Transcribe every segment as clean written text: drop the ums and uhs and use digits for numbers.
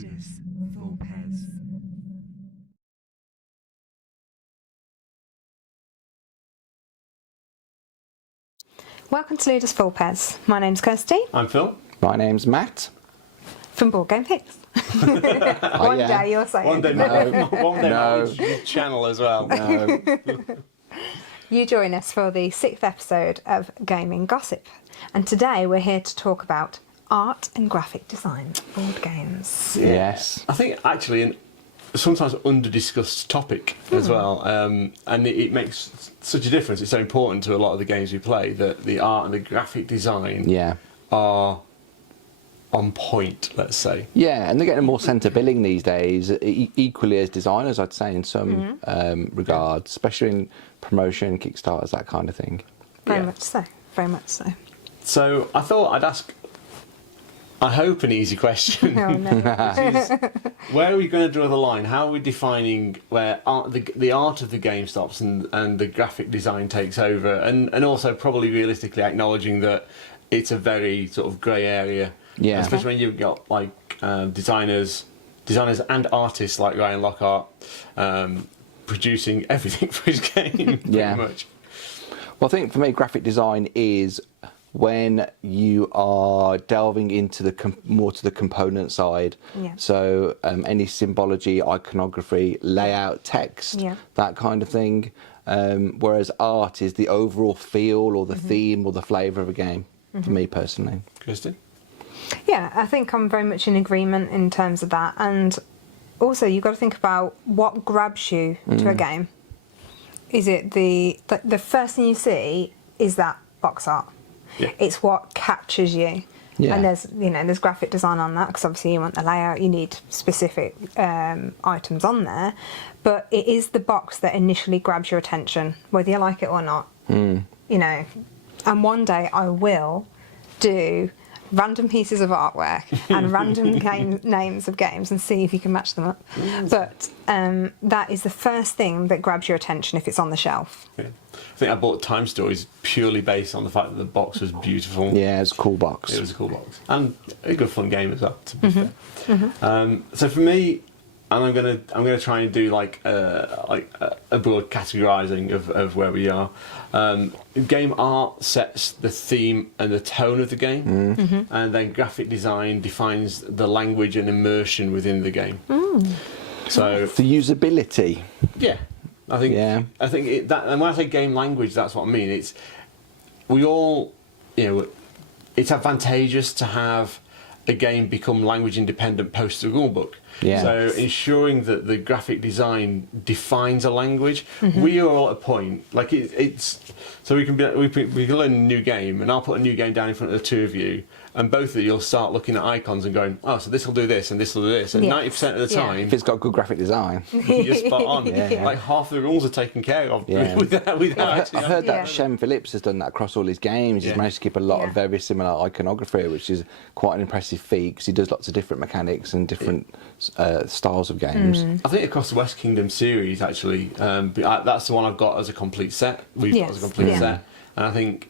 Ludus Vulpes. Welcome to Ludus Vulpes. My name's Kirsty. I'm Phil. My name's Matt. From Board Game Pix. One day you're saying. One day, No. YouTube channel as well. No. You join us for the 6th episode of Gaming Gossip. And today we're here to talk about art and graphic design board games. Yeah. Yes. I think actually an sometimes under-discussed topic as well, and it makes such a difference. It's so important to a lot of the games we play that the art and the graphic design are on point, let's say. Yeah, and they're getting more centre billing these days, equally as designers, I'd say, in some regards, especially in promotion, Kickstarters, that kind of thing. Very much so. Very much so. So I thought I'd ask, I hope, an easy question. Oh, no. Which is, where are we going to draw the line? How are we defining where the art of the game stops and the graphic design takes over? And also probably realistically acknowledging that it's a very sort of grey area. Yeah. Especially when you've got like designers and artists like Ryan Lockhart producing everything for his game, pretty much. Well, I think for me, graphic design is when you are delving into the more to the component side. Yeah. So any symbology, iconography, layout, text, that kind of thing. Whereas art is the overall feel or the theme or the flavour of a game, for me personally. Kirsty? Yeah, I think I'm very much in agreement in terms of that. And also, you've got to think about what grabs you to a game. Is it the first thing you see is that box art? Yeah. It's what captures you. Yeah. And there's graphic design on that because obviously you want the layout, you need specific items on there, but it is the box that initially grabs your attention, whether you like it or not. You know, and one day I will do random pieces of artwork and random names of games and see if you can match them up. But that is the first thing that grabs your attention if it's on the shelf. Yeah. I think I bought Time Stories purely based on the fact that the box was beautiful. Yeah, it's a cool box. It was a cool box. And a good fun game as well, to be fair. So for me, and I'm gonna try and do like a broad categorising of where we are. Game art sets the theme and the tone of the game, and then graphic design defines the language and immersion within the game. So the usability. yeah, I think that, and when I say game language, that's what I mean. It's we all, it's advantageous to have a game become language independent post the rulebook. Yeah. So ensuring that the graphic design defines a language, we are all at a point like it's so we can learn a new game, and I'll put a new game down in front of the two of you, and both of you will start looking at icons and going, oh, so this will do this and this will do this, and 90% of the time, If it's got good graphic design. you're spot on. Like half the rules are taken care of without actually. I've heard that Shem Phillips has done that across all his games. He's managed to keep a lot of very similar iconography, which is quite an impressive feat because he does lots of different mechanics and different styles of games. I think across the West Kingdom series, actually, that's the one I've got as a complete set. We've got as a complete set, and I think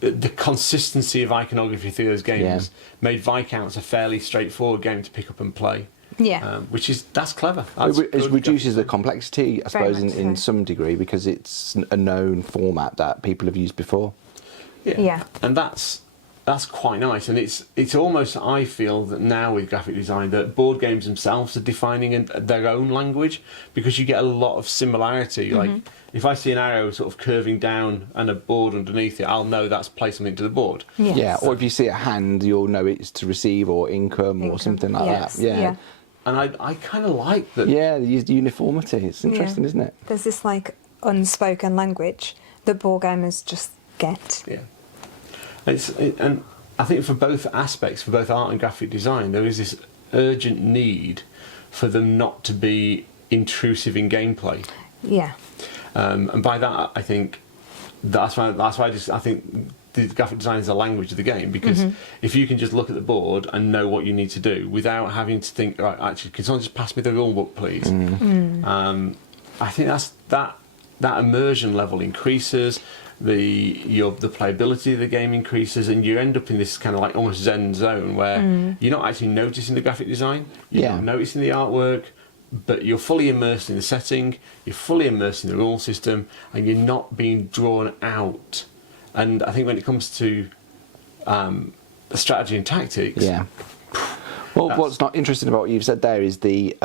the consistency of iconography through those games made Viscounts a fairly straightforward game to pick up and play. Yeah, that's clever. It reduces the complexity, I suppose, in so. some degree, because it's a known format that people have used before. Yeah. And that's quite nice, and it's almost, I feel that now with graphic design that board games themselves are defining their own language, because you get a lot of similarity. Like if I see an arrow sort of curving down and a board underneath it, I'll know that's play something to the board. Yeah, or if you see a hand, you'll know it's to receive or income or something like that. Yeah. And I kind of like that. Yeah, the uniformity. It's interesting, isn't it? There's this like unspoken language that board gamers just get. Yeah. And I think for both aspects, for both art and graphic design, there is this urgent need for them not to be intrusive in gameplay. Yeah. And by that, I think that's why I think the graphic design is the language of the game, because if you can just look at the board and know what you need to do without having to think, right, actually, can someone just pass me the rule book, please? I think that immersion level increases. the playability of the game increases, and you end up in this kind of like almost zen zone where you're not actually noticing the graphic design, you're not noticing the artwork, but you're fully immersed in the setting, you're fully immersed in the rule system, and you're not being drawn out. And I think when it comes to strategy and tactics, well, what's not interesting about what you've said there is the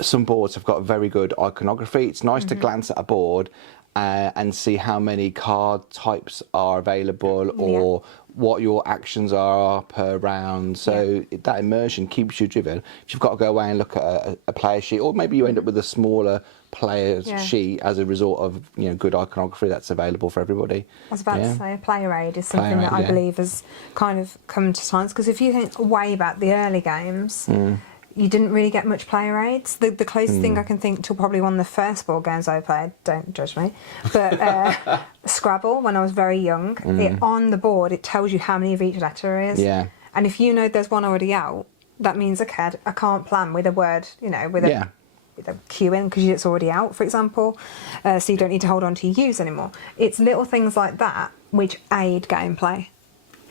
some boards have got very good iconography. It's nice to glance at a board and see how many card types are available or what your actions are per round. So that immersion keeps you driven. If you've got to go away and look at a player sheet, or maybe you end up with a smaller player's sheet as a result of good iconography that's available for everybody. I was about to say a player aid is something that I believe has kind of come to times, because if you think way back the early games, you didn't really get much player aids. The closest thing I can think to probably one of the first board games I played, don't judge me, but Scrabble, when I was very young, on the board it tells you how many of each letter is. And if you know there's one already out, that means, okay, I can't plan with a word, with a Q in because it's already out, for example. So you don't need to hold on to your U's anymore. It's little things like that which aid gameplay.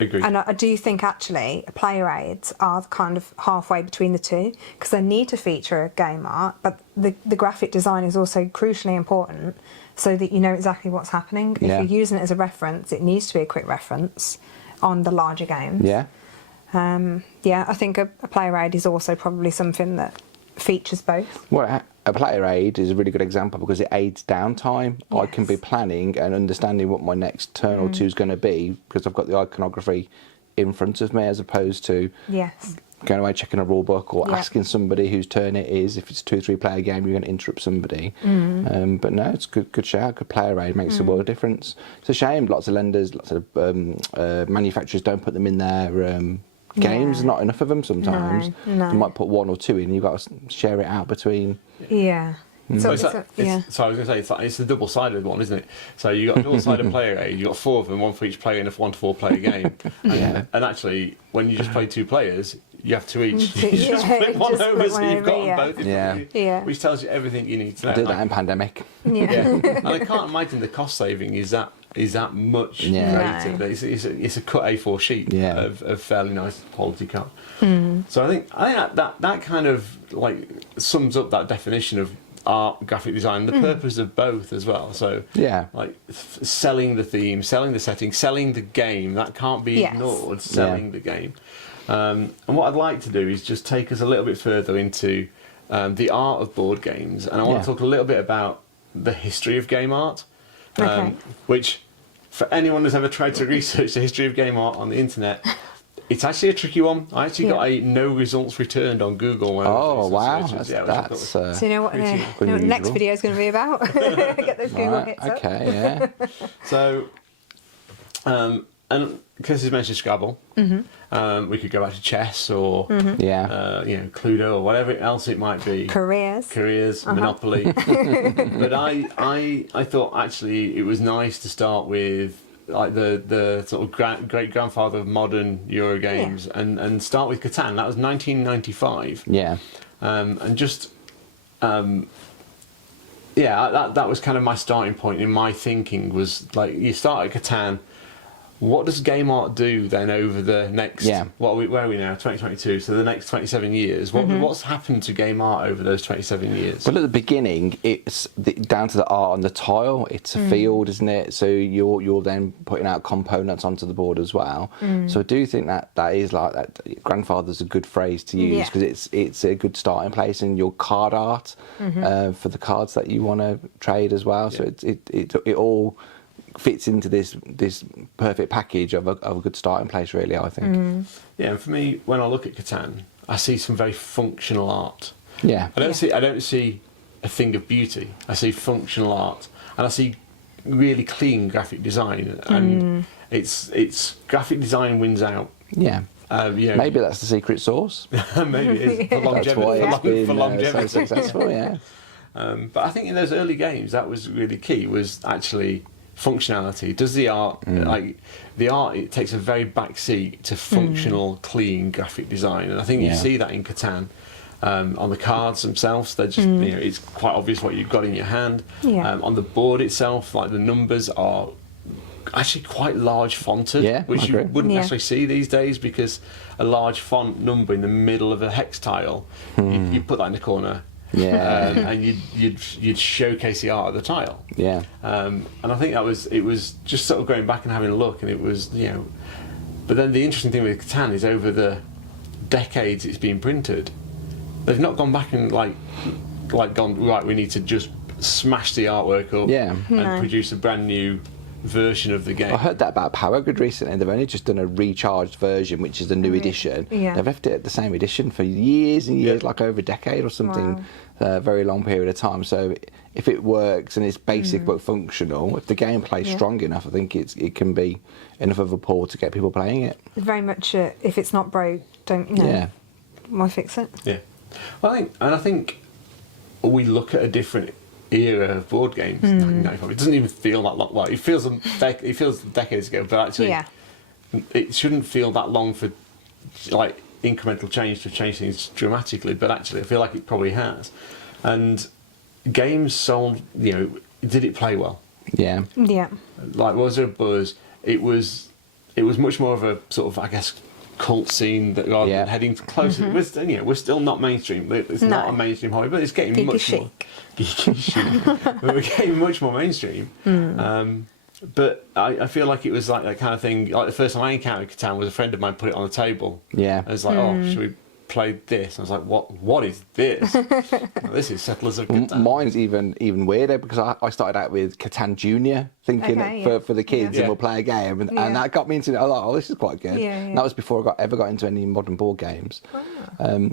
Agreed. And I do think actually player aids are kind of halfway between the two, because they need to feature game art, but the graphic design is also crucially important so that you know exactly what's happening. If you're using it as a reference, it needs to be a quick reference on the larger games. I think a player aid is also probably something that features both. Well, a player aid is a really good example because it aids downtime. I can be planning and understanding what my next turn or two is going to be because I've got the iconography in front of me, as opposed to going away checking a rule book or asking somebody whose turn it is. If it's a 2 or 3 player game, you're going to interrupt somebody. But no, it's good shout. Good player aid makes a world of difference. It's a shame lots of lenders, lots of manufacturers don't put them in their games. Not enough of them sometimes. No. You might put 1 or 2 in. You've got to share it out between. So, so I was going to say, it's the double-sided one, isn't it? So you've got a double-sided player aid, you've got 4 of them, 1 for each player in a 1 to 4 player game. And actually, when you just play 2 players, you have 2 each. You just flip one over, so you've got them both in front of you, which tells you everything you need to know. I did that in pandemic. And I can't imagine the cost saving is that much greater. It's a cut A4 sheet of fairly nice quality card. So I think that kind of like sums up that definition of art, graphic design, the purpose of both as well. So like selling the theme, selling the setting, selling the game, that can't be ignored. Selling the game. And what I'd like to do is just take us a little bit further into the art of board games, and I want to talk a little bit about the history of game art, which for anyone who's ever tried to research the history of game art on the internet, it's actually a tricky one. I actually got no results returned on Google. When wow. So you know what the next video is going to be about? Get those Google hits up. Okay, So, and Kirsty's mentioned Scrabble. We could go back to chess or Cluedo or whatever else it might be. Careers, Monopoly. But I thought actually it was nice to start with like the sort of great grandfather of modern Euro games and start with Catan. That was 1995. And just that was kind of my starting point in my thinking, was like you start at Catan. What does game art do then over the next, where are we now, 2022, so the next 27 years? What's happened to game art over those 27 years? Well, at the beginning, it's down to the art on the tile. It's a field, isn't it? So you're then putting out components onto the board as well. So I do think that is like that. Grandfather's a good phrase to use because it's a good starting place, and your card art for the cards that you want to trade as well. So it all fits into this perfect package of a good starting place, really, I think. Yeah, and for me, when I look at Catan, I see some very functional art. I don't see a thing of beauty. I see functional art, and I see really clean graphic design, and it's graphic design wins out. Maybe that's the secret sauce. Maybe it is for longevity. That's why it's for longevity. so successful. But I think in those early games, that was really key. Was actually functionality. Does the art it takes a very back seat to functional, clean graphic design, and I think you see that in Catan. On the cards themselves, they're just it's quite obvious what you've got in your hand. On the board itself, like the numbers are actually quite large fonted, Yeah, which I you agree. wouldn't Yeah. necessarily see these days, because a large font number in the middle of a hex tile, you put that in the corner, Yeah. and you'd showcase the art of the tile. Yeah. And I think it was just sort of going back and having a look, and it was, but then the interesting thing with Catan is, over the decades it's been printed, they've not gone back and like gone, right, we need to just smash the artwork up Yeah. and No. produce a brand new version of the game. I heard that about Power Grid recently. They've only just done a recharged version, which is the new edition. Yeah. They've left it at the same edition for years and years, Yeah. like over a decade or something, Wow. a very long period of time. So if it works and it's basic but functional, if the gameplay's Yeah. strong enough, I think it can be enough of a pull to get people playing it. Very much, if it's not broke, don't Yeah. why fix it? Yeah, well, I think we look at a different era of board games. It doesn't even feel that long. Well, it feels decades ago, but actually, Yeah. it shouldn't feel that long for like incremental change to change things dramatically. But actually, I feel like it probably has. And games sold. Did it play well? Yeah. Yeah. Like, was there a buzz? It was much more of a sort of, I guess, cult scene that rather Yeah. than heading closer. We're still not mainstream. It's not No. a mainstream hobby, but it's getting Geeky much chic. more geeky chic. But we're getting much more mainstream. But I feel like it was like that kind of thing. Like, the first time I encountered Catan was a friend of mine put it on the table. Yeah. I was like, oh, should we play this? I was like, what is this? This is Settlers of Catan. Mine's even weirder, because I started out with Catan Junior, thinking Okay, yeah. for the kids, Yeah. and we'll play a game, and Yeah. that got me into it. I was like, oh, this is quite good. Yeah, yeah. And that was before I ever got into any modern board games.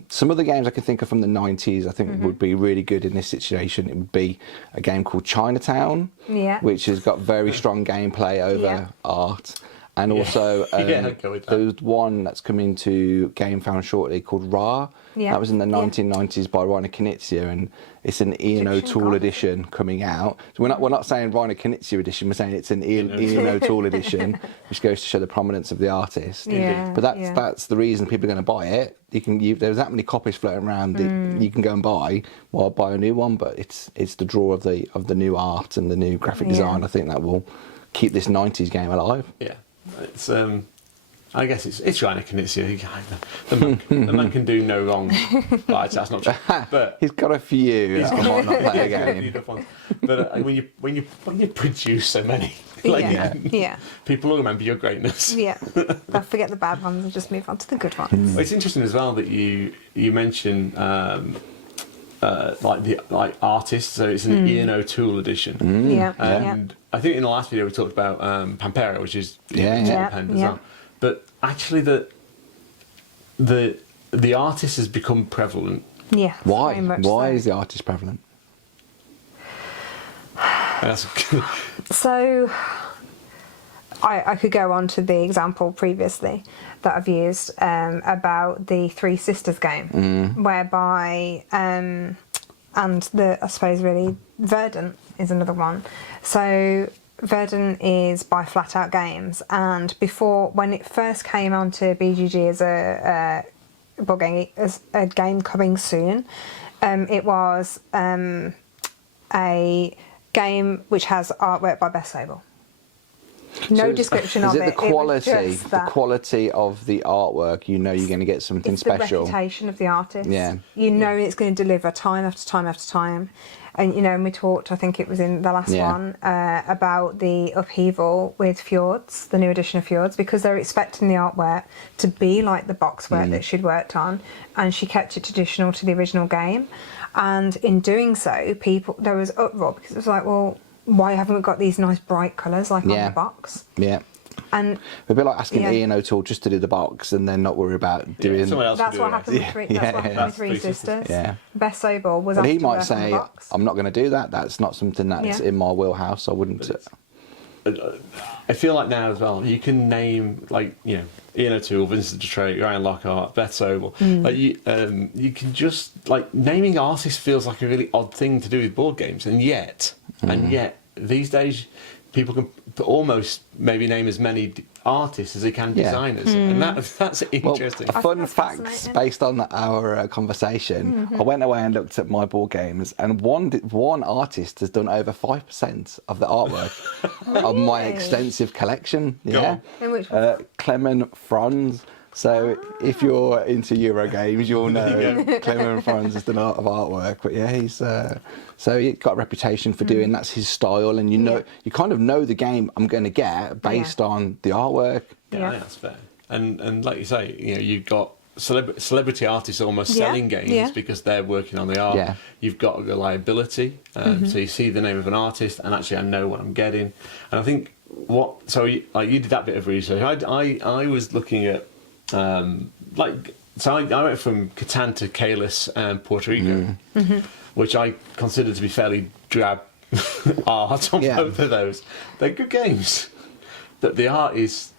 Some of the games I can think of from the 90s I think would be really good in this situation. It would be a game called Chinatown, Yeah. which has got very strong gameplay over Yeah. art. And also, Yeah, I'd go with that. there's one that's coming to Game Found shortly called Ra. Yeah. That was in the Yeah. 1990s by Rainer Knizia, and it's an Ian Egyptian O'Toole god. edition coming out. So we're not saying Rainer Knizia edition. We're saying it's an Ian O'Toole edition, which goes to show the prominence of the artist. Yeah, But yeah. that's the reason people are going to buy it. There's that many copies floating around that you can go and buy. Well, buy a new one, but it's the draw of the new art and the new graphic Yeah. design. I think that will keep this 90s game alive. Yeah, it's I guess it's Rainer Knizia. The man can do no wrong. Well, actually, that's not true. But He's got a few that I might not play he's got a few again. tough ones. But when you produce so many, Yeah. Yeah. people will remember your greatness. Yeah. They'll forget the bad ones and just move on to the good ones. Well, it's interesting as well that you mention like artists. So it's an Ian O'Toole edition. Yeah. And I think in the last video we talked about Pampera, which is Yeah, Jim yeah. Penn as Yeah. well. But actually, the artist has become prevalent. Yeah. Why? very much Why so. is the artist prevalent? That's, So, I could go on to the example previously that I've used about the Three Sisters game, whereby, and I suppose really Verdant is another one. So Verdant is by Flat Out Games, and when it first came onto BGG as a board game, as a game coming soon, it was a game which has artwork by Beth Sobel. No description Is of it it. the quality? It was just The that. quality of the artwork. You're going to get something It's special. the reputation of the artist. Yeah. It's going to deliver time after time after time. And and we talked, I think it was in the last Yeah. one, about the upheaval with Fjords, the new edition of Fjords, because they're expecting the artwork to be like the box work that she'd worked on, and she kept it traditional to the original game. And in doing so, there was uproar because it was like, well, why haven't we got these nice bright colours like on Yeah. the box? Yeah. And A bit like asking Yeah. Ian O'Toole just to do the box and then not worry about doing. someone else that's can do what it. happened with Three. That's what happened with That's Three Three Sisters. Sisters. Yeah. Beth Sobel was. But he asked to might work on the say, box. "I'm not going to do that. That's not something that's Yeah. in my wheelhouse. I wouldn't." I feel like now as well, you can name Ian O'Toole, Vincent Detroit, Ryan Lockhart, Beth Sobel. Like you can just naming artists feels like a really odd thing to do with board games, and yet these days people can almost maybe name as many artists as they can designers, and that's interesting. Well, a fun that's fact fascinating. based on our conversation, I went away and looked at my board games, and one artist has done over 5% of the artwork of my Really? extensive collection. Go Yeah, on. In which one? Clement Franz. So if you're into Euro games, you'll There you know Clement Franz has done a lot of artwork. But yeah, he's so he's got a reputation for doing that's his style, and you kind of know the game I'm going to get based on the artwork. Yeah, Yeah. I think that's fair. And like you say, you've got celebrity artists almost Yeah, selling games yeah. because they're working on the art. Yeah. You've got reliability, so you see the name of an artist, and actually I know what I'm getting. And I think you did that bit of research. I was looking at I went from Catan to Calis and Puerto Rico, which I consider to be fairly drab art on both of those. They're good games, but the art is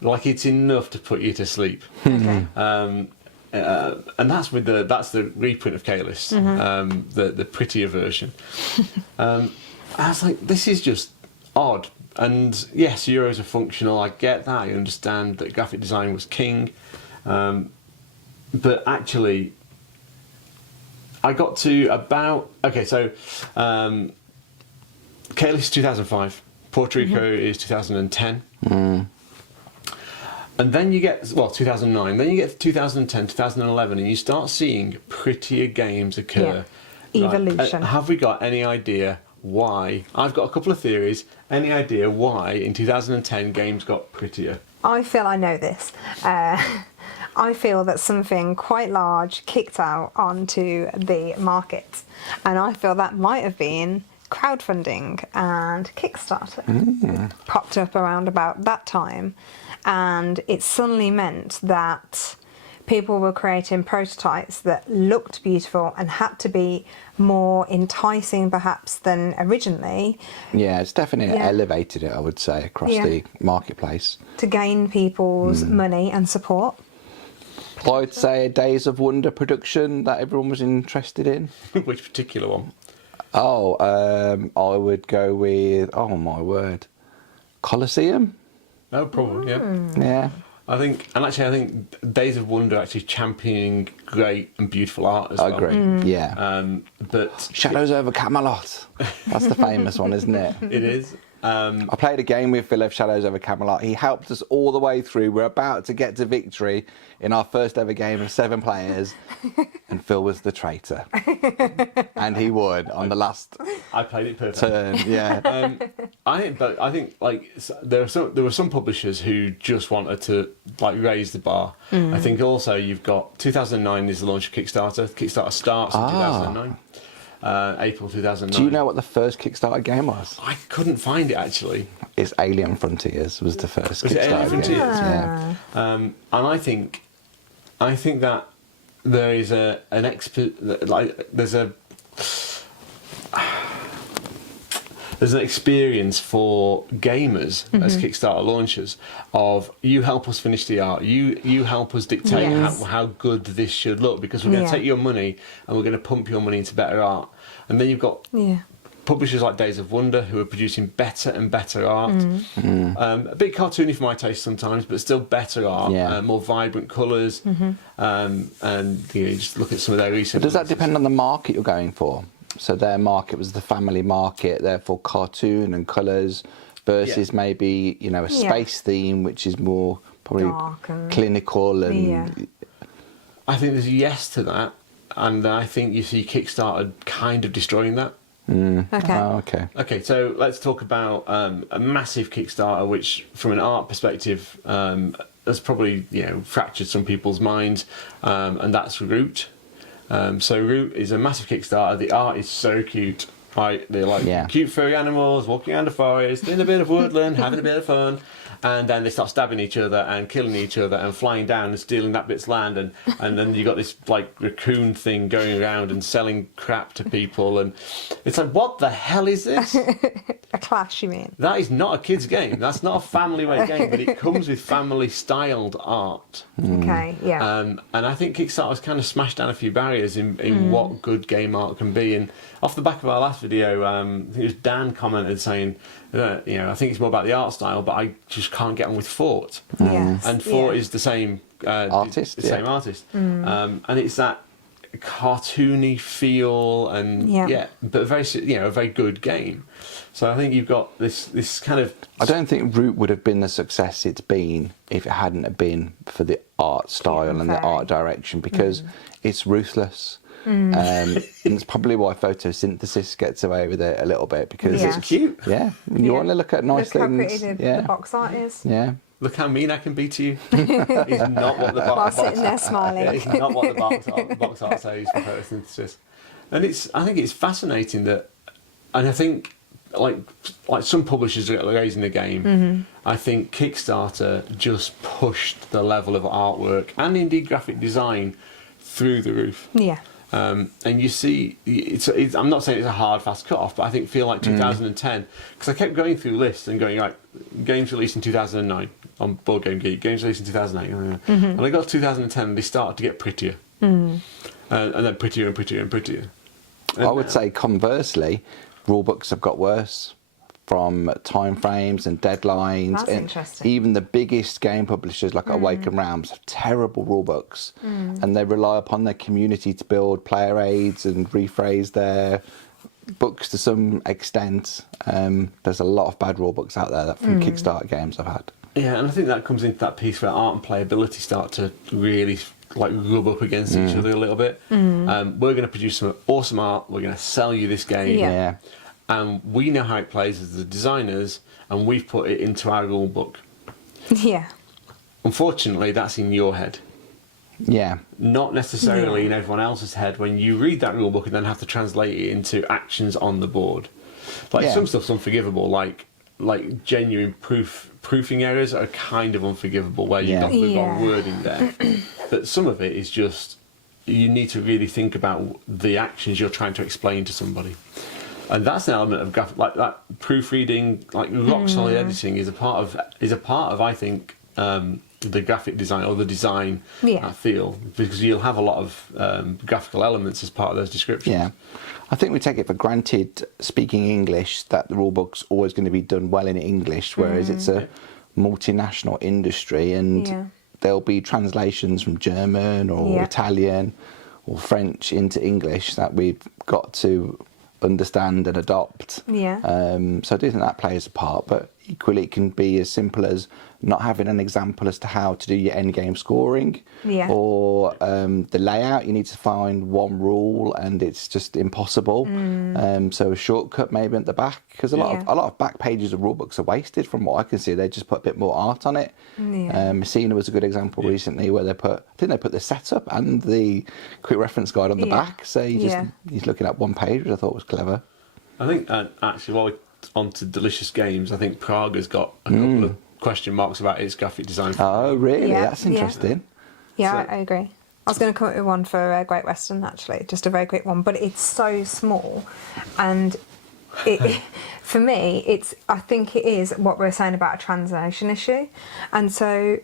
like it's enough to put you to sleep. Okay. And that's the reprint of Calis, the prettier version. I was like, this is just odd. And yes, Euros are functional. I get that. I understand that graphic design was king. But actually, I got to about... Okay, so Calis is 2005. Puerto Rico is 2010. And then you get, 2009. Then you get 2010, 2011, and you start seeing prettier games occur. Yeah. Evolution. Have we got any idea why? I've got a couple of theories. Any idea why in 2010 games got prettier? I feel I know this. I feel that something quite large kicked out onto the market, and I feel that might have been crowdfunding and Kickstarter popped up around about that time, and it suddenly meant that people were creating prototypes that looked beautiful and had to be more enticing perhaps than originally Yeah, it's definitely elevated it, I would say, across the marketplace. to gain people's money and support. I'd say a Days of Wonder production that everyone was interested in. Which particular one? Oh, I would go with, oh my word, Colosseum? No, probably, yeah. Yeah. I think Days of Wonder actually championing great and beautiful art as well. I agree, yeah. But Shadows over Camelot. That's the famous one, isn't it? it is. I played a game with Phil of Shadows over Camelot. He helped us all the way through. We're about to get to victory in our first ever game of 7 players, and Phil was the traitor. And he won on the last I played it perfectly. turn. Yeah. I think like there were some publishers who just wanted to like raise the bar. I think also you've got 2009 is the launch of Kickstarter. Kickstarter starts in 2009. April 2009. Do you know what the first Kickstarter game was? I couldn't find it actually. It's Alien Frontiers was the first Was it Alien Kickstarter game. Frontiers? Yeah. And I think that there is there's an experience for gamers as Kickstarter launchers of you help us finish the art, you help us dictate how good this should look, because we're going to take your money and we're going to pump your money into better art. And then you've got publishers like Days of Wonder who are producing better and better art. A bit cartoony for my taste sometimes, but still better art, more vibrant colours. And you just look at some of their recent... But does that depend on the market you're going for? So their market was the family market, therefore cartoon and colours, versus maybe, a space theme, which is more probably Dark and clinical and... I think there's a yes to that, and I think you see Kickstarter kind of destroying that. Okay. Oh, okay. Okay, so let's talk about a massive Kickstarter, which, from an art perspective, has probably fractured some people's minds, and that's Root. So Root is a massive Kickstarter. The art is so cute, right? They're like cute furry animals walking around the forest, in a bit of woodland, having a bit of fun. And then they start stabbing each other and killing each other and flying down and stealing that bit's land, and then you got this like raccoon thing going around and selling crap to people, and it's like, what the hell is this? A Clash, you mean? That is not a kid's game. That's not a family-weight game, but it comes with family-styled art. Okay, yeah. And I think Kickstarter's kind of smashed down a few barriers in what good game art can be. And off the back of our last video, I think it was Dan commented saying, I think it's more about the art style, but I just can't get on with Fort. Yes, And Fort is the same artist, same artist, and it's that cartoony feel, and but a very good game. So I think you've got this kind of. I don't think Root would have been the success it's been if it hadn't have been for the art style and the art direction, because it's ruthless. And it's probably why photosynthesis gets away with it a little bit, because it's cute. Yeah, you want to look at nice look things. How pretty the box art is. Yeah. Look how mean I can be to you. Is not what the box While sitting there smiling. It's not what the box art says for photosynthesis. And I think it's fascinating that, and I think like some publishers are raising the game. I think Kickstarter just pushed the level of artwork and indeed graphic design through the roof. Yeah. And you see, I'm not saying it's a hard, fast cut-off, but I think feel like 2010, because I kept going through lists and going, like, games released in 2009 on Board Game Geek, games released in 2008, and I got to 2010 and they started to get prettier. And then prettier and prettier and prettier. And I would say conversely, rule books have got worse from time frames and deadlines. That's and interesting. Even the biggest game publishers like Awaken Realms have terrible rule books, and they rely upon their community to build player aids and rephrase their books to some extent. There's a lot of bad rule books out there that from Kickstarter games I've had. Yeah, and I think that comes into that piece where art and playability start to really like rub up against each other a little bit. We're going to produce some awesome art. We're going to sell you this game. Yeah. And we know how it plays as the designers, and we've put it into our rule book. Yeah. Unfortunately, that's in your head. Yeah. Not necessarily in everyone else's head when you read that rule book and then have to translate it into actions on the board. Like some stuff's unforgivable, like genuine proofing errors are kind of unforgivable where you've got the wrong wording there. But some of it is just, you need to really think about the actions you're trying to explain to somebody. And that's an element of graphic, like that proofreading, like rock solid editing is a part of I think the graphic design or the design feel, because you'll have a lot of graphical elements as part of those descriptions. Yeah, I think we take it for granted, speaking English, that the rule book's always going to be done well in English, whereas it's a multinational industry, and there'll be translations from German or Italian or French into English that we've got to understand and adopt. So I do think that plays a part, but equally it can be as simple as not having an example as to how to do your end game scoring, or the layout. You need to find one rule and it's just impossible. So a shortcut maybe at the back, because a lot of back pages of rule books are wasted from what I can see. They just put a bit more art on it. Messina was a good example recently where I think they put the setup and the quick reference guide on the back, so you're looking at one page, which I thought was clever. I think actually while we're on to Delicious Games, I think Prague has got a couple of question marks about its graphic design. Oh, really? That's interesting. Yeah, I agree. I was going to come up with one for Great Western, actually, just a very quick one, but it's so small, and for me, I think it is what we're saying about a translation issue, and so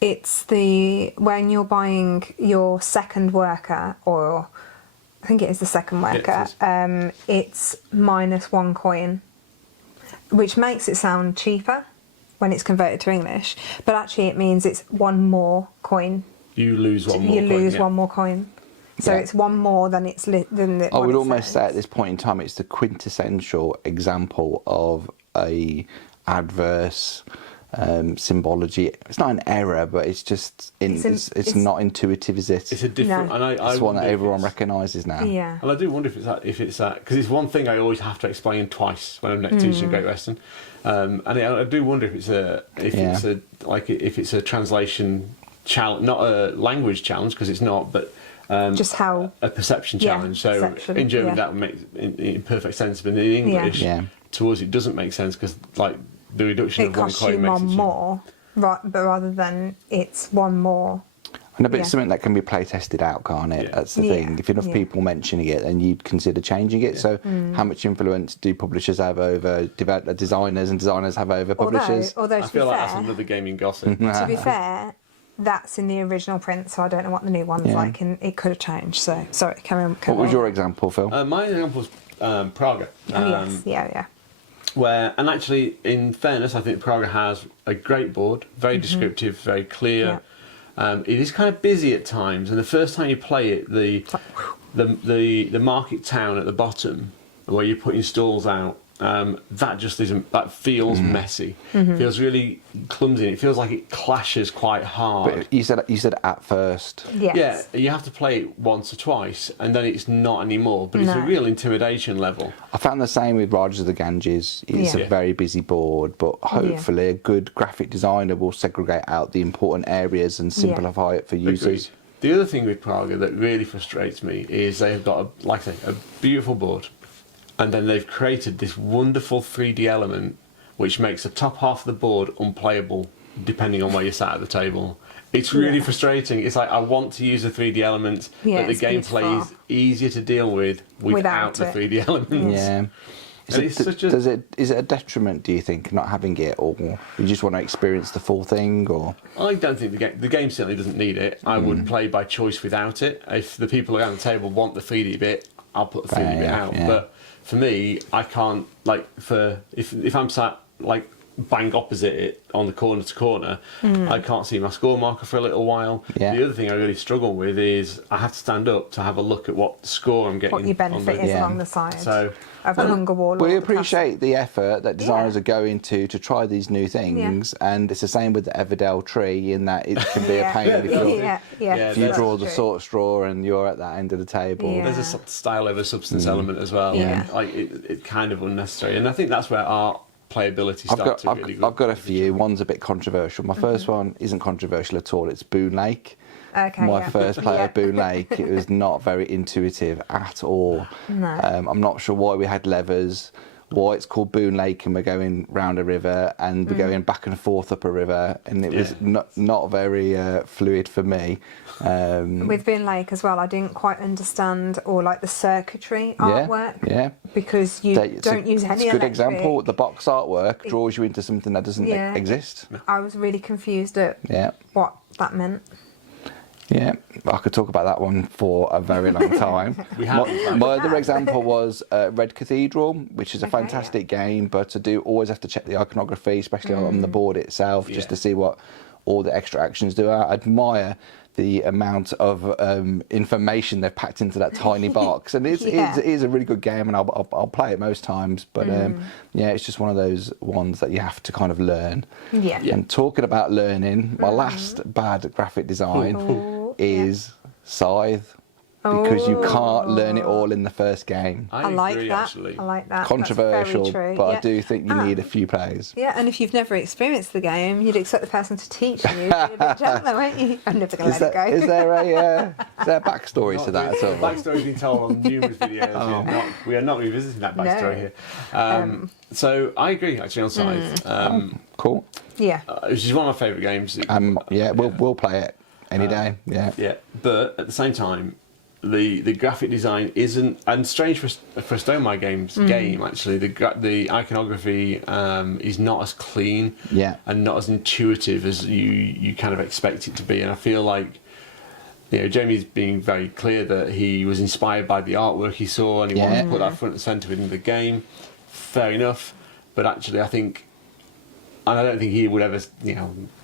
it's when you're buying your second worker, or I think it is the second worker, it's -1 coin, which makes it sound cheaper when it's converted to English, but actually it means it's one more coin. You lose one more coin. You lose one more coin. So it's one more than it's than the. I would almost say at this point in time it's the quintessential example of a adverse symbology. It's not an error, but it's just it's not intuitive, is it? It's a different, and it's one that everyone recognises now. Yeah. And I do wonder if it's that because it's one thing I always have to explain twice when I'm teaching Great Western, and I do wonder if it's a translation challenge, not a language challenge, because it's not, but just how a perception challenge. So perception, in German that makes in perfect sense, but in English to us it doesn't make sense, because like the reduction of one coin makes it more, right? But rather than it's one more. And a bit something that can be play tested out, can't it? That's the thing. If enough people mentioning it, then you'd consider changing it. So how much influence do publishers have over designers, and designers have over publishers? Although I feel like that's another gaming gossip. To be fair, that's in the original print, so I don't know what the new one's like, and it could have changed. So sorry, carry on. What was your example, Phil? My example was Praga. Yes, yeah. And actually, in fairness, I think Praga has a great board, very descriptive, very clear. Yeah. It is kind of busy at times, and the first time you play it, the market town at the bottom, where you're putting stalls out, that just isn't. That feels messy. Feels really clumsy. It feels like it clashes quite hard. But you said at first. Yes. Yeah, you have to play it once or twice, and then it's not anymore. But it's a real intimidation level. I found the same with Riders of the Ganges. It's a very busy board, but hopefully a good graphic designer will segregate out the important areas and simplify it for users. Agreed. The other thing with Praga that really frustrates me is they've got, like I say, a beautiful board, and then they've created this wonderful 3D element which makes the top half of the board unplayable depending on where you're sat at the table. It's really frustrating. It's like, I want to use the 3D element, but the gameplay is easier to deal with without the 3D elements. Yeah. Is it a detriment, do you think, not having it, or you just want to experience the full thing? Or I don't think the game certainly doesn't need it. I would play by choice without it. If the people around the table want the 3D bit, I'll put the 3D bit out. But for me, I can't, if I'm sat bang opposite it on the corner to corner, I can't see my score marker for a little while. The other thing I really struggle with is I have to stand up to have a look at what score I'm getting. What your benefit is along the side of the hunger wall. We appreciate the effort that designers are going to try these new things, and it's the same with the Everdell tree in that it can be a pain if you draw the sort of straw and you're at that end of the table. There's a style over substance element as well. It's kind of unnecessary, and I think that's where art playability starts to really I've got a few. One's a bit controversial. My first one isn't controversial at all. It's Boon Lake. My first play of Boon Lake, it was not very intuitive at all. No. I'm not sure why we had levers, why it's called Boon Lake and we're going round a river and we're going back and forth up a river, and it was not very fluid for me. With Boon Lake as well, I didn't quite understand the circuitry artwork. Because you don't use any It's a good electric. example. The box artwork draws you into something that doesn't exist. I was really confused at what that meant. Yeah, I could talk about that one for a very long time. My other example was Red Cathedral, which is a fantastic game, but always have to check the iconography, especially on the board itself, just to see what all the extra actions do. I admire the amount of information they've packed into that tiny box, and it is a really good game, and I'll play it most times. But it's just one of those ones that you have to kind of learn. And talking about learning, my last bad graphic design is Scythe, because you can't learn it all in the first game. I like agree, that. actually. I like that. Controversial, That's very true. but I do think you need a few plays. Yeah, and if you've never experienced the game, you'd expect the person to teach you. You'd be a bit gentler, won't you? I'm never going to let it go. Is there a backstory to that at all? The backstory's been told on numerous videos. We are not revisiting that backstory here. So I agree, actually, on Scythe. Cool. Yeah. Which is one of my favourite games. We'll play it any day. Yeah. But at the same time, the graphic design isn't, and strange for a Stone My Games game, actually, the iconography is not as clean and not as intuitive as you kind of expect it to be. And I feel like Jamie's being very clear that he was inspired by the artwork he saw and he wanted to put that front and centre within the game. Fair enough, but actually I think, and I don't think he would ever,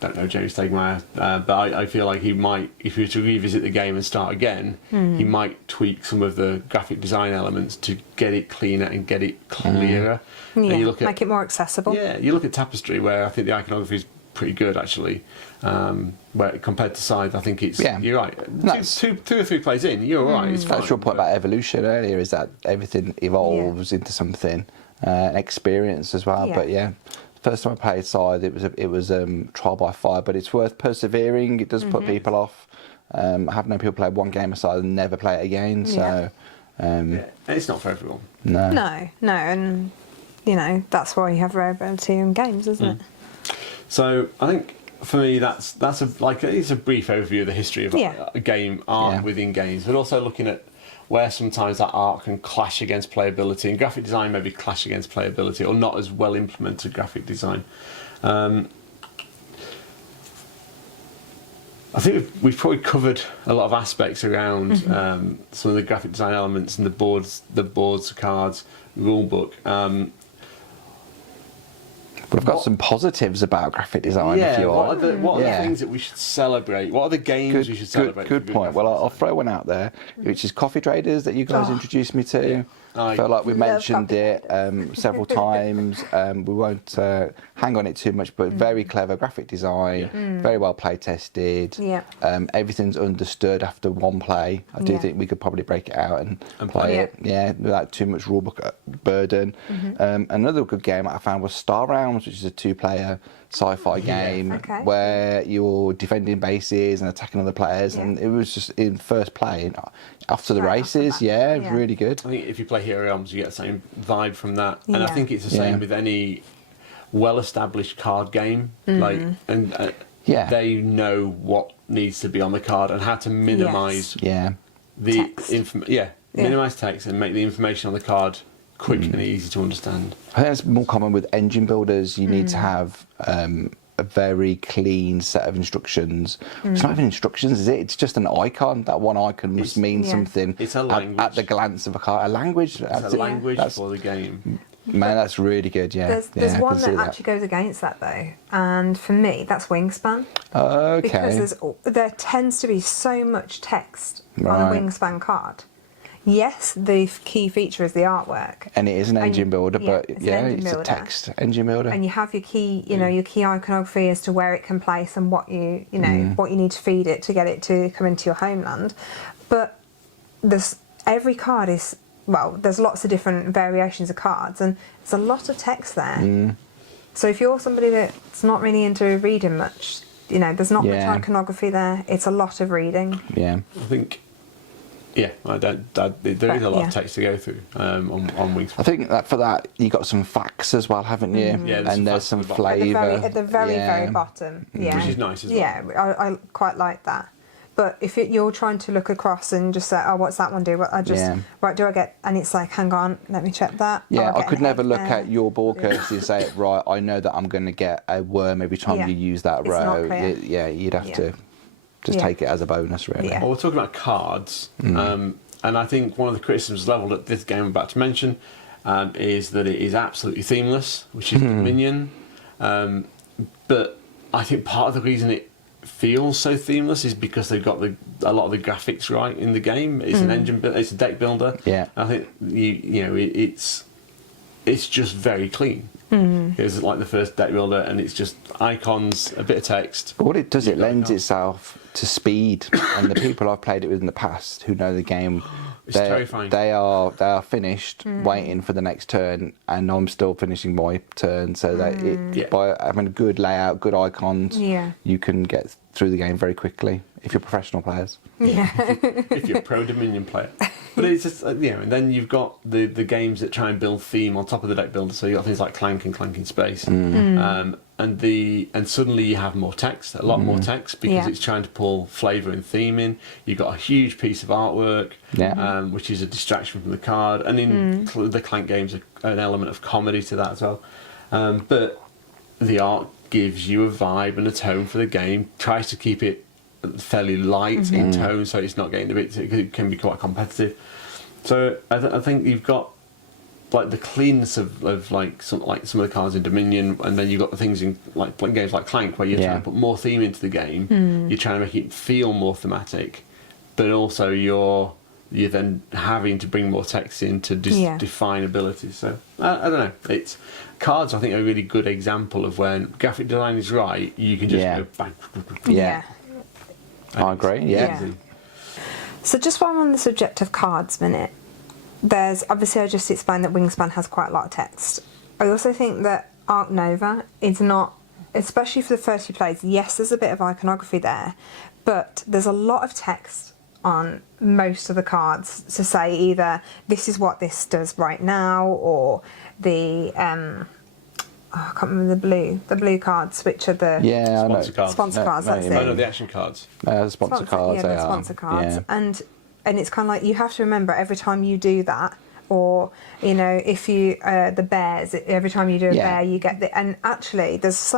don't know Jamie Stegmaier, but I feel like he might, if he were to revisit the game and start again, he might tweak some of the graphic design elements to get it cleaner and get it clearer. And you look at, make it more accessible. Yeah, you look at Tapestry, where I think the iconography is pretty good, actually. Where compared to Scythe, I think it's, you're right. Two or three plays in, you're all right. It's fine. That's your point about evolution earlier, is that everything evolves into something, an experience as well. But first time I played Scythe, it was trial by fire, but it's worth persevering. It does put people off. I have known people play one game of Scythe and never play it again. So, and it's not for everyone. No, and that's why you have variability in games, isn't it? So I think for me it's a brief overview of the history of a game art within games, but also looking at where sometimes that art can clash against playability, and graphic design maybe clash against playability, or not as well implemented graphic design. I think we've probably covered a lot of aspects around some of the graphic design elements and the boards, the cards, rule book. We've got some positives about graphic design, if you what want. are the things that we should celebrate? What are the games we should celebrate? Good point. Well, I'll throw one out there, which is Coffee Traders that you guys introduced me to. Yeah. I feel like we Love mentioned Coffee it several times. We won't hang on it too much, but very clever graphic design, very well play tested. Yeah. Everything's understood after one play. I do think we could probably break it out and play it. Yeah, without too much rulebook burden. Another good game I found was Star Realms, which is a 2-player sci-fi game where you're defending bases and attacking other players, and it was just in first play after the races. It was really good. I think if you play Hero Realms, you get the same vibe from that, and I think it's the same with any well-established card game. Like, and they know what needs to be on the card and how to minimise the minimise text and make the information on the card quick and easy to understand. I think it's more common with engine builders. You need to have a very clean set of instructions. It's not even instructions, is it? It's just an icon. That one icon must mean something. It's a language. At the glance of a card. A language. It's a language for the game. Man, that's really good, There's one that actually goes against that, though. And for me, that's Wingspan. Okay. Because there tends to be so much text on a Wingspan card. Yes, the key feature is the artwork, and it is an engine builder, but it's a text engine builder. And you have your key, your key iconography as to where it can place and what you what you need to feed it to get it to come into your homeland. But every card is there's lots of different variations of cards, and there's a lot of text there. So if you're somebody that's not really into reading much, there's not much iconography there. It's a lot of reading. Yeah, I think. Yeah, there is a lot of text to go through on Wingspan. Mm. I think that for that you got some facts as well, haven't you? Yeah, and there's some flavour at the very bottom. Yeah, which is nice as well. Yeah, I quite like that. But if you're trying to look across and just say, oh, what's that one do? Do I get? And it's like, hang on, let me check that. Yeah, I could never look at your board, Kirsty, and say, right, I know that I'm going to get a worm every time you use that row. You'd have to. Just take it as a bonus, really. Yeah. Well, we're talking about cards, and I think one of the criticisms levelled at this game I'm about to mention is that it is absolutely themeless, which is Dominion. But I think part of the reason it feels so themeless is because they've got a lot of the graphics right in the game. It's an engine, it's a deck builder. Yeah, I think it's just very clean. It's like the first deck builder, and it's just icons, a bit of text. But what it does, it lends itself to speed, and the people I've played it with in the past who know the game, it's terrifying. They are finished waiting for the next turn, and I'm still finishing my turn. So that by having a good layout, good icons, you can get through the game very quickly if you're professional players. Yeah. If you're a pro Dominion player. But it's just, and then you've got the games that try and build theme on top of the deck builder. So you've got things like Clank and Clank in Space. And suddenly you have more text, a lot more text, because it's trying to pull flavour and theme in. You've got a huge piece of artwork, which is a distraction from the card. And in the Clank games, an element of comedy to that as well. But the art gives you a vibe and a tone for the game, tries to keep it fairly light in tone, so it's not getting a bit, because it can be quite competitive. So I think you've got like the cleanness of some of the cards in Dominion, and then you've got the things in like games like Clank where you're trying to put more theme into the game. You're trying to make it feel more thematic, but also you're then having to bring more text in to define abilities. So I don't know. It's cards. I think are a really good example of when graphic design is right. You can just go bang. Yeah. I agree. Yeah. So just while I'm on the subject of cards, there's obviously I just explained that Wingspan has quite a lot of text. I also think that Arc Nova is not, especially for the first few plays. Yes, there's a bit of iconography there, but there's a lot of text on most of the cards to say either this is what this does right now, or the I can't remember the blue cards, which are the sponsor cards. Sponsor cards. That's it. No, the action cards. The sponsor cards. Yeah, the sponsor cards, and it's kind of like you have to remember every time you do that, or if you the bears, every time you do a bear you get and actually there's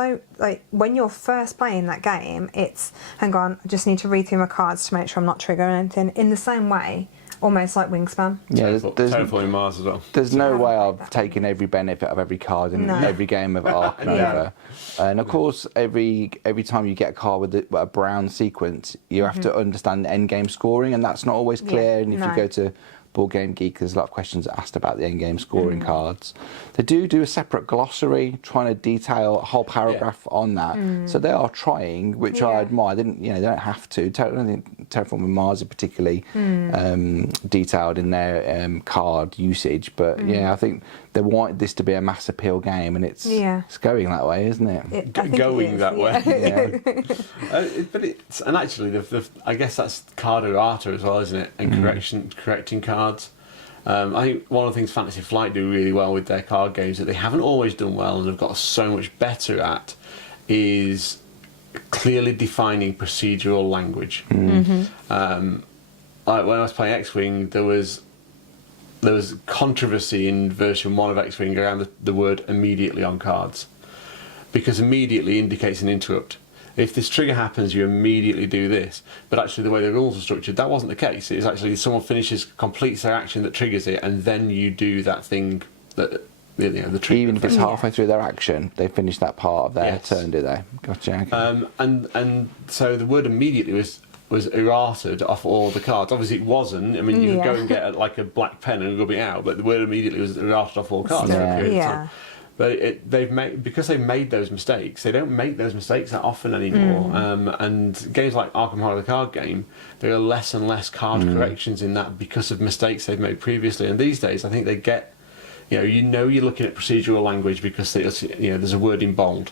when you're first playing that game, it's hang on, I just need to read through my cards to make sure I'm not triggering anything, in the same way almost like Wingspan. Yeah, Terraforming Mars as well. There's no way I've taken every benefit of every card in every game of Ark and over. And of course, every time you get a card with a brown sequence, you have to understand the end game scoring, and that's not always clear. And if you go to Board Game Geek, there's a lot of questions asked about the end game scoring cards. They do a separate glossary trying to detail a whole paragraph on that. So they are trying, which I admire. They don't have to. I don't think Terraforming Mars are particularly detailed in their card usage, but I think they wanted this to be a mass appeal game, and it's going that way, isn't it? Going that way. But it's, and actually, I guess that's card errata as well, isn't it? And correcting cards. I think one of the things Fantasy Flight do really well with their card games that they haven't always done well and have got so much better at is clearly defining procedural language. Like when I was playing X-Wing, there was controversy in version 1 of X-Wing around the word immediately on cards, because immediately indicates an interrupt. If this trigger happens, you immediately do this. But actually, the way the rules are structured, that wasn't the case. It's actually someone completes their action that triggers it, and then you do that thing that the trigger. Even if it's halfway through their action, they finish that part of their turn, do they? Gotcha. Okay. And so the word immediately was errated off all the cards. Obviously, it wasn't. I mean, you could go and get a black pen and rub it out, but the word immediately was errated off all cards for a period of time. But because they've made those mistakes, they don't make those mistakes that often anymore. And games like Arkham Horror, the card game, there are less and less card corrections in that because of mistakes they've made previously. And these days, I think they get, you're looking at procedural language because there's a word in bold.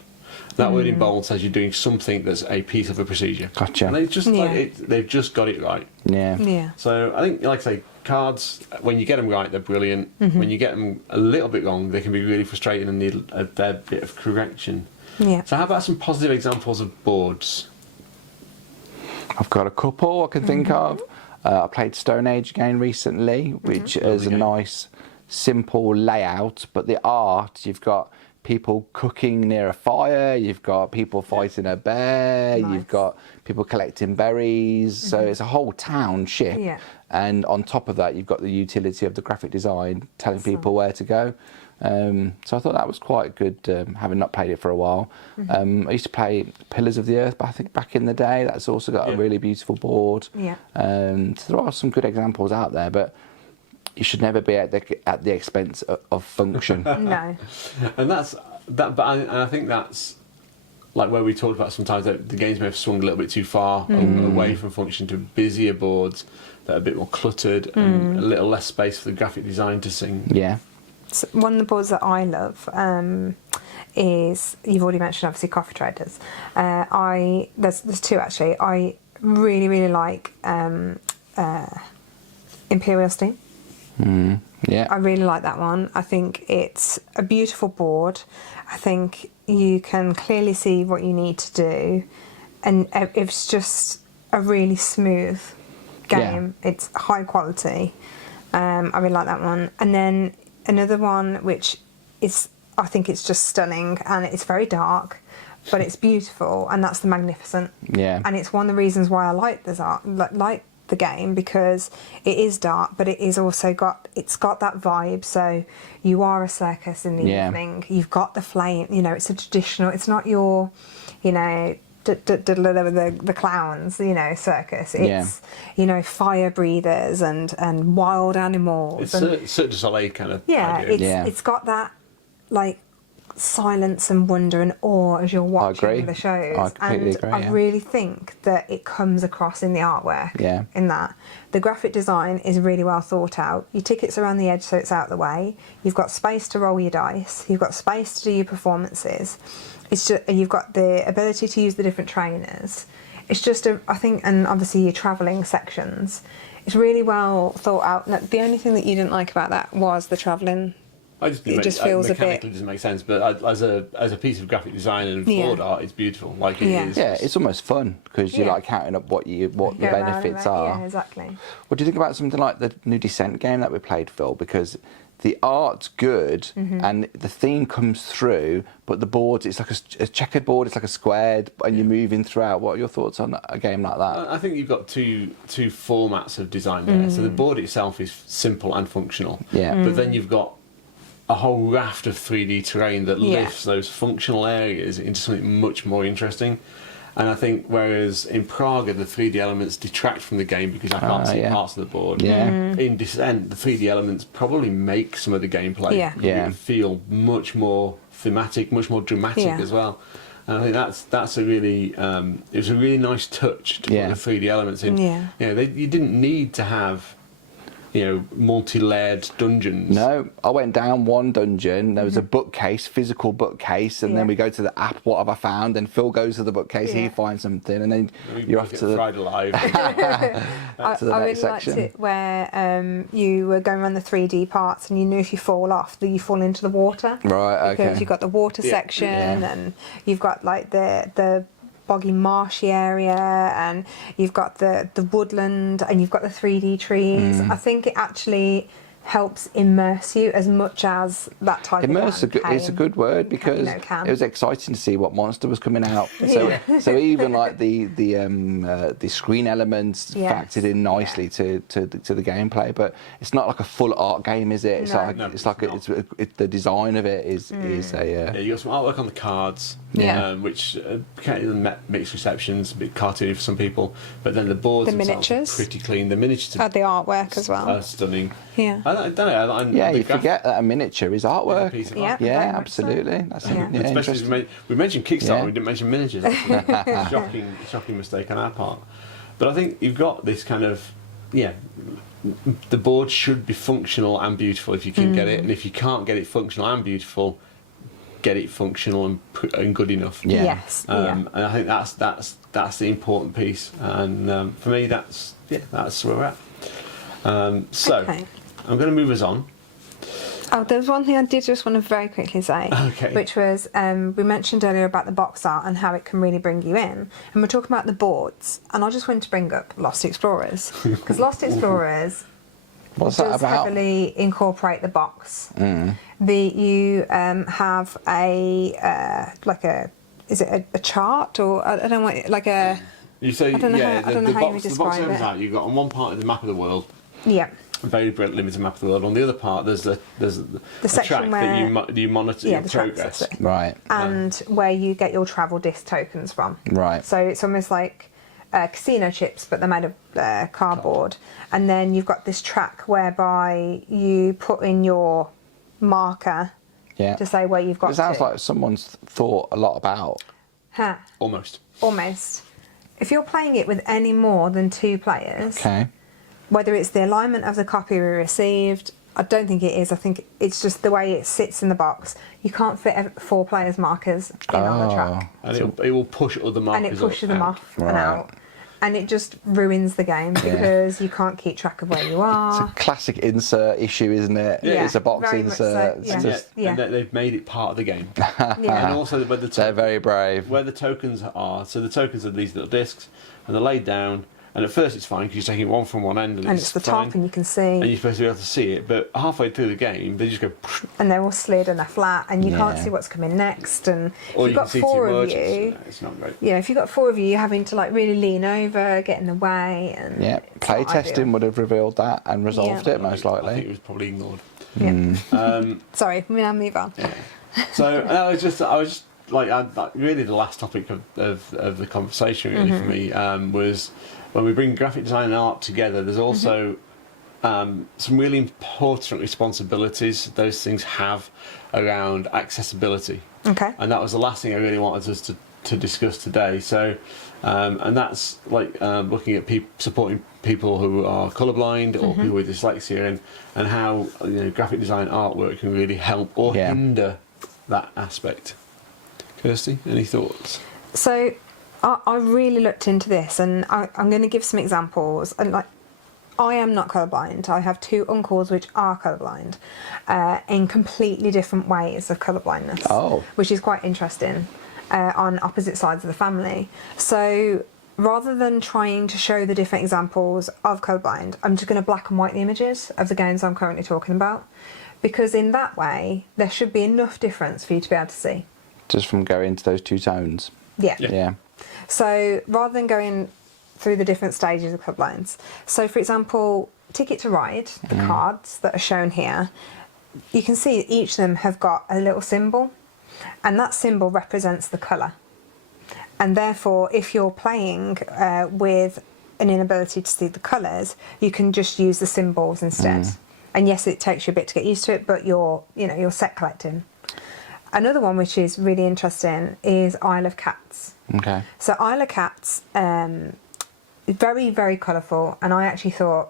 That word in bold says you're doing something that's a piece of a procedure. Gotcha. And they've just got it right. Yeah. So I think, like I say, cards, when you get them right, they're brilliant. When you get them a little bit wrong, they can be really frustrating and need a fair bit of correction. Yeah. So how about some positive examples of boards? I've got a couple I can think of. I played Stone Age again recently, which is a nice, simple layout, but the art, you've got people cooking near a fire, you've got people fighting a bear, you've got people collecting berries, so it's a whole township. And on top of that, you've got the utility of the graphic design telling people where to go. So I thought that was quite good, having not played it for a while. I used to play Pillars of the Earth, I think back in the day. That's also got a really beautiful board. So there are some good examples out there, but you should never be at the expense of function. No. And I think that's like where we talked about sometimes that the games may have swung a little bit too far away from function to busier boards that are a bit more cluttered and a little less space for the graphic design to sing. Yeah. So one of the boards that I love is, you've already mentioned obviously Coffee Traders. There's two actually. I really like Imperial Steam. I really like that one. I think it's a beautiful board. I think you can clearly see what you need to do, and it's just a really smooth game. It's high quality. I really like that one. And then another one which is, I think it's just stunning, and it's very dark, but it's beautiful, and that's the Magnificent. And it's one of the reasons why I like the game, because it is dark, but it is also got that vibe. So you are a circus in the evening. You've got the flame. It's a traditional. It's not your, the clowns. Circus. It's fire breathers and wild animals. It's Cirque du Soleil kind of. It's got that like silence and wonder and awe as you're watching the shows. I completely agree. I really think that it comes across in the artwork. In that the graphic design is really well thought out. Your tickets are around the edge so it's out of the way. You've got space to roll your dice. You've got space to do your performances. It's just, you've got the ability to use the different trainers. It's just I think, and obviously your travelling sections. It's really well thought out. Now, the only thing that you didn't like about that was the travelling it just feels a bit. Mechanically doesn't make sense, but as a piece of graphic design and board art, it's beautiful. Like it is. Yeah, it's almost fun because you're like counting up what the benefits are. Yeah, exactly. What do you think about something like the new Descent game that we played, Phil? Because the art's good and the theme comes through, but the board, it's like a checkered board, it's like a squared, and you're moving throughout. What are your thoughts on a game like that? I think you've got two formats of design there. So the board itself is simple and functional. Yeah. But then you've got a whole raft of 3D terrain that lifts those functional areas into something much more interesting. And I think whereas in Praga the 3D elements detract from the game because I can't see parts of the board. Yeah. In Descent the 3D elements probably make some of the gameplay feel much more thematic, much more dramatic as well. And I think that's a really it was a really nice touch to put the 3D elements in. Yeah. You know, you didn't need to have multi-layered dungeons. No, I went down one dungeon, there was a bookcase, physical bookcase, and then we go to the app, what have I found? And Phil goes to the bookcase, he finds something, and then you're off to the... Fried alive. I really liked it where you were going around the 3D parts and you knew if you fall off, that you fall into the water. Right, okay. Because you've got the water section and you've got like the boggy marshy area and you've got the woodland and you've got the 3D trees. I think it actually helps immerse you as much as that type immerse of game. is a good word because it was exciting to see what monster was coming out. So even like the screen elements factored in nicely to the gameplay, but it's not like a full art game, is it? It's the design of it is a you got some artwork on the cards, which met mixed receptions, a bit cartoony for some people, but then the boards the miniatures are pretty clean. The miniatures the artwork as well are stunning. I don't know. You forget that a miniature is artwork. Piece of art. Yeah, absolutely. So. That's Especially we mentioned Kickstarter, we didn't mention miniatures. Shocking mistake on our part. But I think you've got this kind of the board should be functional and beautiful if you can get it, and if you can't get it functional and beautiful, get it functional and good enough. Yes. And I think that's the important piece. And for me, that's where we're at. I'm going to move us on. Oh, there's one thing I did just want to very quickly say, which was we mentioned earlier about the box art and how it can really bring you in, and we're talking about the boards, and I just wanted to bring up Lost Explorers because Lost Explorers does heavily incorporate the box. You have is it a chart or I don't know what like a. You say I don't know how you would describe it. The box out, you've got on one part of the map of the world. Yeah. A very limited map of the world. On the other part, there's a track where that you monitor your progress. Right. And where you get your travel disc tokens from. Right. So it's almost like casino chips, but they're made of cardboard. And then you've got this track whereby you put in your marker to say where you've got to. It sounds like someone's thought a lot about. Almost. If you're playing it with any more than 2 players, whether it's the alignment of the copy we received, I don't think it is. I think it's just the way it sits in the box. You can't fit 4 players' markers in on the track. And it will push other markers and it pushes them off and out. And it just ruins the game because you can't keep track of where you are. It's a classic insert issue, isn't it? Yeah, it's a box insert. So. And they've made it part of the game. And also they're very brave. Where the tokens are, so the tokens are these little discs, and they're laid down. And at first it's fine because you're taking one from one end and it's the top and you can see. And you're supposed to be able to see it, but halfway through the game they just go. And they're all slid and they're flat and you can't see what's coming next. And or if you've got 4 of you, it's not great. Yeah, if you've got 4 of you, you're having to like really lean over, get in the way. And play testing would have reveled that and resolved it most likely. I think it was probably ignored. Sorry, we'll move on. So I was just really the last topic of the conversation really for me was when we bring graphic design and art together. There's also some really important responsibilities those things have around accessibility. And that was the last thing I really wanted us to discuss today. So, and that's like looking at supporting people who are colourblind or people with dyslexia, and how graphic design artwork can really help or hinder that aspect. Kirsty, any thoughts? So I really looked into this, and I'm going to give some examples. And like, I am not colourblind. I have two uncles which are colourblind, in completely different ways of colourblindness, which is quite interesting, on opposite sides of the family. So rather than trying to show the different examples of colourblind, I'm just going to black and white the images of the games I'm currently talking about, because in that way there should be enough difference for you to be able to see. Just from going to those two tones. Yeah. So rather than going through the different stages of colourblindness, so for example, Ticket to Ride, the cards that are shown here, you can see each of them have got a little symbol, and that symbol represents the colour. And therefore, if you're playing with an inability to see the colours, you can just use the symbols instead. And yes, it takes you a bit to get used to it, but you're set collecting. Another one which is really interesting is Isle of Cats. Okay. So Isle of Cats, very, very colourful, and I actually thought,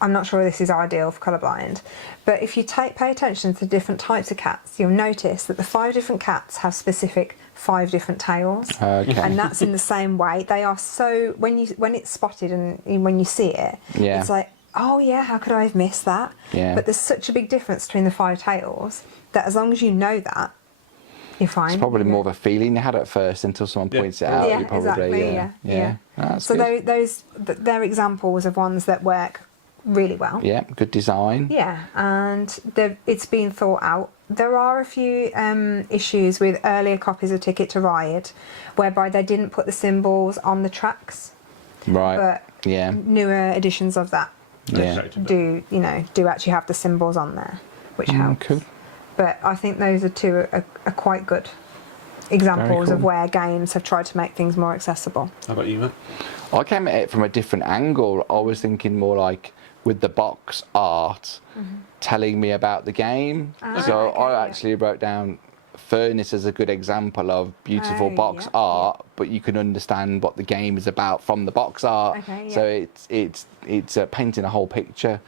I'm not sure this is ideal for colourblind. But if you pay attention to the different types of cats, you'll notice that the 5 different cats have specific 5 different tails. Okay. And that's in the same way. They are so, when it's spotted and when you see it, it's like, oh yeah, how could I have missed that? Yeah. But there's such a big difference between the 5 tails that as long as you know that, you're fine. It's probably more of a feeling you had at first until someone points it out. Yeah, You probably, exactly. Yeah. That's So good. they're examples of ones that work really well. Yeah, good design. Yeah, and it's been thought out. There are a few issues with earlier copies of Ticket to Ride, whereby they didn't put the symbols on the tracks. Right. But newer editions of that do actually have the symbols on there, which helps. Cool. But I think those are two are quite good examples of where games have tried to make things more accessible. How about you, Matt? I came at it from a different angle. I was thinking more like with the box art telling me about the game. So I actually wrote down Furnace as a good example of beautiful box art, but you can understand what the game is about from the box art. So it's painting a whole picture.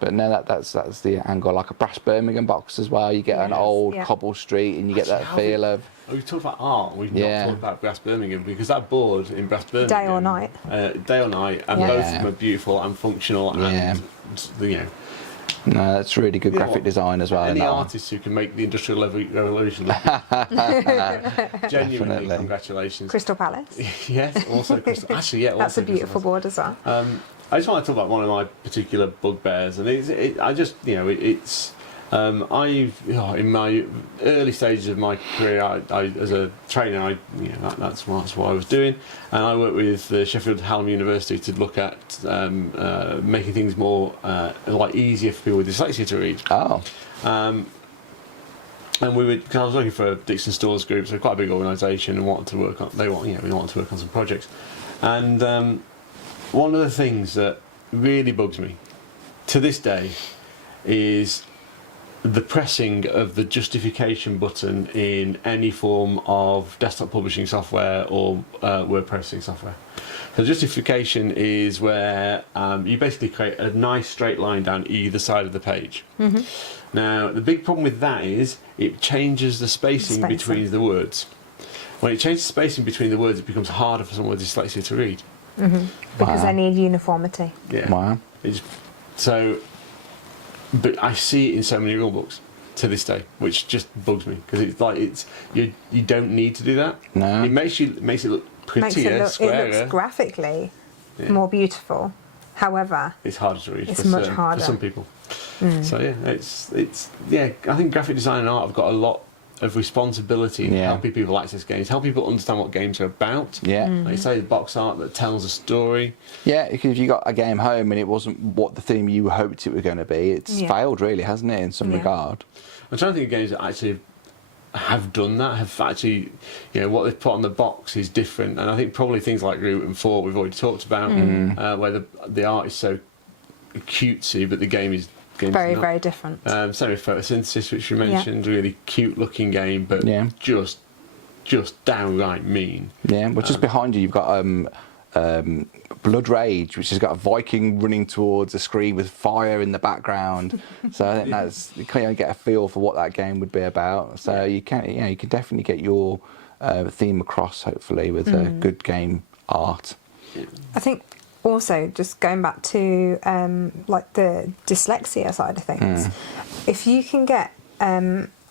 But no, that's the angle, like a Brass Birmingham box as well. You get an old cobble street, and you get that feel of. We've talked about art. We've not talked about Brass Birmingham, because that board in Brass Birmingham, Day or Night, and both of them are beautiful and functional, and No, that's really good graphic design as well. Any artists who can make the Industrial Revolution look genuinely, congratulations. Crystal Palace. Yes, also Crystal. Actually, that's a beautiful board as well. I just want to talk about one of my particular bugbears, and in my early stages of my career, I as a trainer, that's what I was doing, and I worked with Sheffield Hallam University to look at making things more easier for people with dyslexia to read. And because I was working for Dixon Stores Group, so quite a big organisation, and wanted to work on. We wanted to work on some projects, and one of the things that really bugs me to this day is the pressing of the justification button in any form of desktop publishing software or word processing software. So justification is where you basically create a nice straight line down either side of the page. Now, the big problem with that is it changes the spacing between the words. When it changes the spacing between the words, it becomes harder for someone with dyslexia to read. Because they need uniformity. Yeah. Wow. But I see it in so many rule books to this day, which just bugs me, because you don't need to do that. No. It makes it look prettier, squarer. It looks graphically more beautiful. However, it's harder to read. It's much harder for some people. So I think graphic design and art have got a lot of responsibility in helping people access games, help people understand what games are about. Like you say, the box art that tells a story. Yeah, because if you got a game home and it wasn't what the theme you hoped it was going to be, it's failed really, hasn't it, in some regard? I'm trying to think of games that actually have done that, have actually, what they've put on the box is different, and I think probably things like Root and Fort we've already talked about, where the art is so cutesy, but the game is very, very different. Same with Photosynthesis, which we mentioned, really cute looking game, but just downright mean. Yeah, well, just behind you, you've got Blood Rage, which has got a Viking running towards a screen with fire in the background. So I think you kind of get a feel for what that game would be about. So you can definitely get your theme across, hopefully, with good game art. I think also, just going back to like the dyslexia side of things, if you can get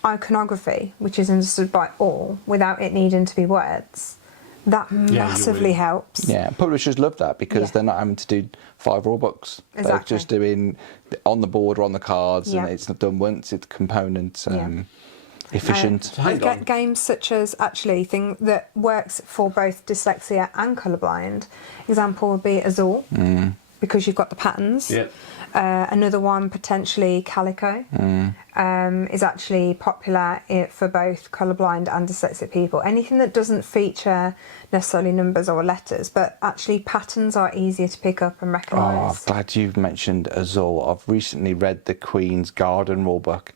iconography, which is understood by all, without it needing to be words, that massively helps. Yeah, publishers love that because they're not having to do 5 rule books. Exactly. They're just doing on the board or on the cards, and it's not done once. It's component efficient. Games such as thing that works for both dyslexia and colourblind. Example would be Azul, because you've got the patterns. Yeah. Another one, potentially Calico, is actually popular for both colourblind and dyslexic people. Anything that doesn't feature necessarily numbers or letters, but actually patterns are easier to pick up and recognise. Oh, glad you've mentioned Azul. I've recently read the Queen's Garden rulebook.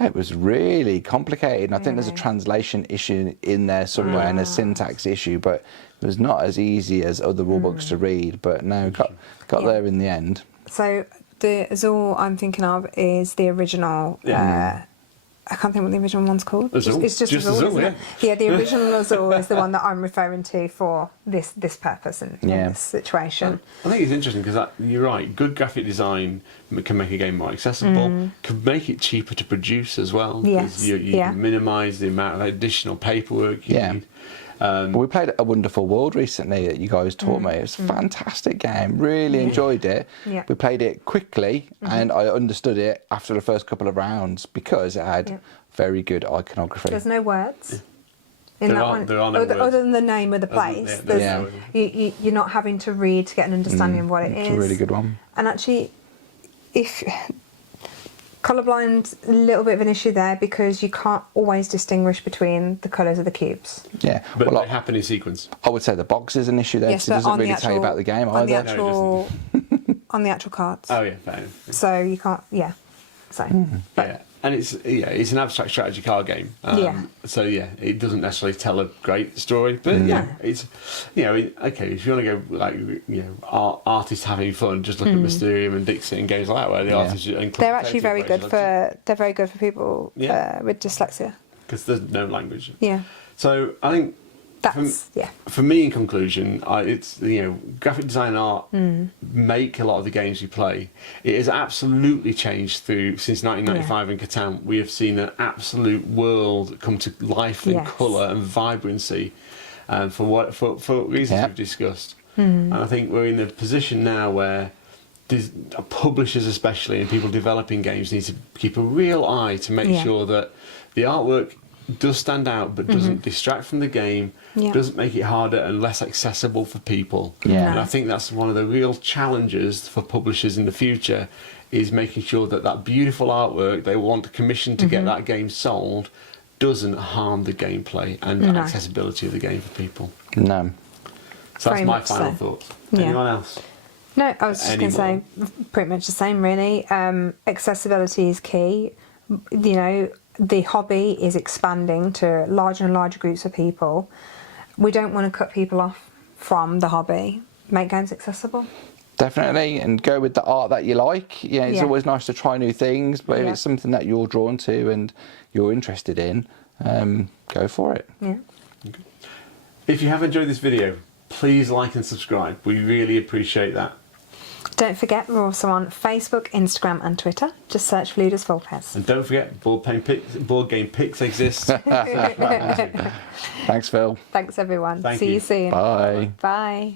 It was really complicated. And I think there's a translation issue in there somewhere and a syntax issue, but it was not as easy as other rulebooks to read. But no, got there in the end. So the Azul I'm thinking of is the original. I can't think what the original one's called. Azul. It's just Azul, isn't it? Yeah, the original Azul is the one that I'm referring to for this purpose and this situation. I think it's interesting because you're right. Good graphic design can make a game more accessible. Can make it cheaper to produce as well. Yes. You can minimise the amount of additional paperwork you need. We played A Wonderful World recently that you guys taught me. It was a fantastic game. Really enjoyed it. Yeah. We played it quickly and I understood it after the first couple of rounds because it had very good iconography. There's no words. In there that are one, no words. Other than the name of the place. You're not having to read to get an understanding of what it is. It's a really good one. And actually, if colourblind, a little bit of an issue there because you can't always distinguish between the colours of the cubes. Yeah, but they happen in sequence. I would say the box is an issue there because it doesn't really tell you about the game either. On the actual cards. Oh yeah, fair enough. So you can't. So. And it's an abstract strategy card game. So it doesn't necessarily tell a great story, but it's okay. If you want to go like artists having fun, just look at Mysterium and Dixit and games like that, where the artists they're actually very good for people with dyslexia because there's no language. Yeah. So I think. For me, in conclusion, it's graphic design and art make a lot of the games we play. It has absolutely changed since 1995 in Catan. We have seen an absolute world come to life in colour and vibrancy, for reasons we've discussed. And I think we're in a position now where publishers, especially, and people developing games, need to keep a real eye to make sure that the artwork does stand out but doesn't distract from the game, doesn't make it harder and less accessible for people. And I think that's one of the real challenges for publishers in the future, is making sure that beautiful artwork they want to commission to get that game sold doesn't harm the gameplay and the accessibility of the game for people. No. So that's my final thoughts. Anyone else? No, I was just going to say pretty much the same really. Accessibility is key. The hobby is expanding to larger and larger groups of people. We don't want to cut people off from the hobby. Make games accessible. Definitely, and go with the art that you like. It's always nice to try new things, but if it's something that you're drawn to and you're interested in, go for it. Yeah. Okay. If you have enjoyed this video, please like and subscribe. We really appreciate that. Don't forget, we're also on Facebook, Instagram and Twitter. Just search for Ludus Vulpes. And don't forget, Board Game Pix exists. Thanks, Phil. Thanks, everyone. Thank See you soon. Bye. Bye.